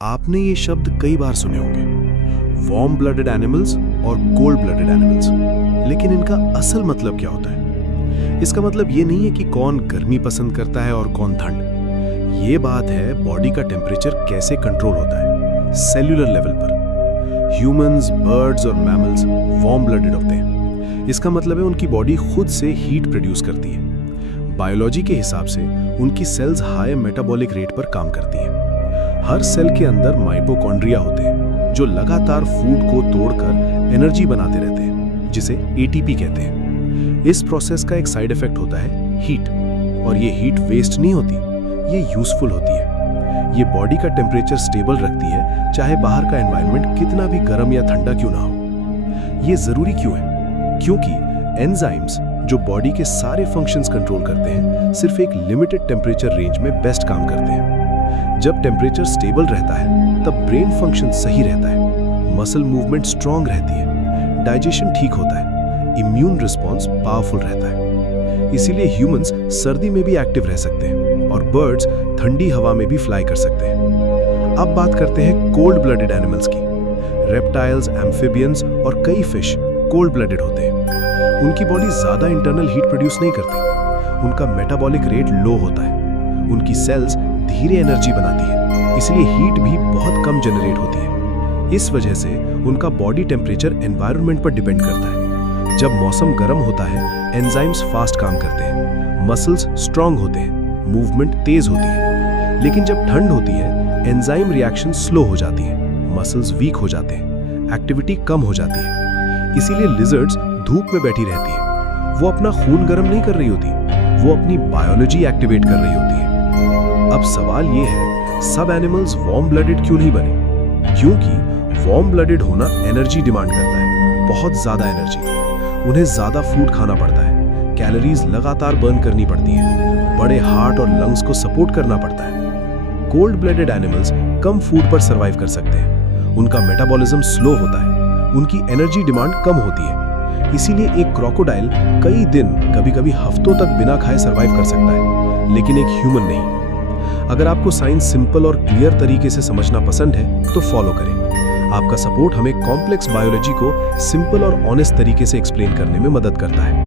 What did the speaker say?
आपने ये शब्द कई बार सुने होंगे, वार्म ब्लडेड एनिमल्स और कोल्ड ब्लडेड एनिमल्स। लेकिन इनका असल मतलब क्या होता है? इसका मतलब ये नहीं है कि कौन गर्मी पसंद करता है और कौन ठंड। ये बात है बॉडी का टेम्परेचर कैसे कंट्रोल होता है सेल्यूलर लेवल पर। ह्यूमंस, बर्ड्स और मैमल्स वार्म ब्लडेड होते हैं। इसका मतलब है उनकी बॉडी खुद से हीट प्रोड्यूस करती है। बायोलॉजी के हिसाब से उनकी सेल्स हाई मेटाबॉलिक रेट पर काम करती हैं। हर सेल के अंदर माइटोकॉन्ड्रिया होते हैं जो लगातार फूड को तोड़कर एनर्जी बनाते रहते हैं, जिसे एटीपी कहते हैं। इस प्रोसेस का एक साइड इफेक्ट होता है हीट, और ये हीट वेस्ट नहीं होती, ये यूजफुल होती है। ये बॉडी का टेम्परेचर स्टेबल रखती है, चाहे बाहर का एनवायरनमेंट कितना भी गर्म या ठंडा क्यों ना हो। ये जरूरी क्यों है? क्योंकि एंजाइम्स जो बॉडी के सारे फंक्शंस कंट्रोल करते हैं, सिर्फ एक लिमिटेड टेम्परेचर रेंज में बेस्ट काम करते हैं। जब टेम्परेचर स्टेबल रहता है तब ब्रेन फंक्शन सही रहता है, मसल मूवमेंट स्ट्रांग रहती है, डाइजेशन ठीक होता है, इम्यून रिस्पॉन्स पावरफुल रहता है। इसीलिए ह्यूमंस सर्दी में भी एक्टिव रह सकते हैं और बर्ड्स ठंडी हवा में भी फ्लाई कर सकते हैं। अब बात करते हैं कोल्ड ब्लडेड एनिमल्स की। रेप्टाइल्स, एम्फिबियंस और कई फिश कोल्ड ब्लडेड होते हैं। उनकी बॉडी ज्यादा इंटरनल हीट प्रोड्यूस नहीं करती, उनका मेटाबॉलिक रेट लो होता है, उनकी सेल्स धीरे एनर्जी बनाती है, इसलिए हीट भी बहुत कम जनरेट होती है। इस वजह से उनका बॉडी टेम्परेचर एनवायरनमेंट पर डिपेंड करता है। जब मौसम गर्म होता है, एंजाइम्स फास्ट काम करते हैं, मसल्स स्ट्रांग होते हैं, मूवमेंट तेज होती है। लेकिन जब ठंड होती है, एंजाइम रिएक्शन स्लो हो जाती है, मसल्स वीक हो जाते हैं, एक्टिविटी कम हो जाती है। इसीलिए लिजर्ड्स धूप में बैठी रहती है। वो अपना खून गर्म नहीं कर रही होती, वो अपनी बायोलॉजी एक्टिवेट कर रही होती है। अब सवाल ये है, सब एनिमल्स वार्म ब्लडेड क्यों नहीं बने? क्योंकि वार्म ब्लडेड होना एनर्जी डिमांड करता है, बहुत ज्यादा एनर्जी। उन्हें ज्यादा फूड खाना पड़ता है, कैलोरीज लगातार बर्न करनी पड़ती है, बड़े हार्ट और लंग्स को सपोर्ट करना पड़ता है। कोल्ड ब्लडेड एनिमल्स कम फूड पर सर्वाइव कर सकते हैं, उनका मेटाबॉलिज्म स्लो होता है, उनकी एनर्जी डिमांड कम होती है। इसीलिए एक क्रोकोडाइल कई दिन, कभी कभी हफ्तों तक बिना खाए सर्वाइव कर सकता है, लेकिन एक ह्यूमन नहीं। अगर आपको साइंस सिंपल और क्लियर तरीके से समझना पसंद है तो फॉलो करें। आपका सपोर्ट हमें कॉम्प्लेक्स बायोलॉजी को सिंपल और ऑनेस्ट तरीके से एक्सप्लेन करने में मदद करता है।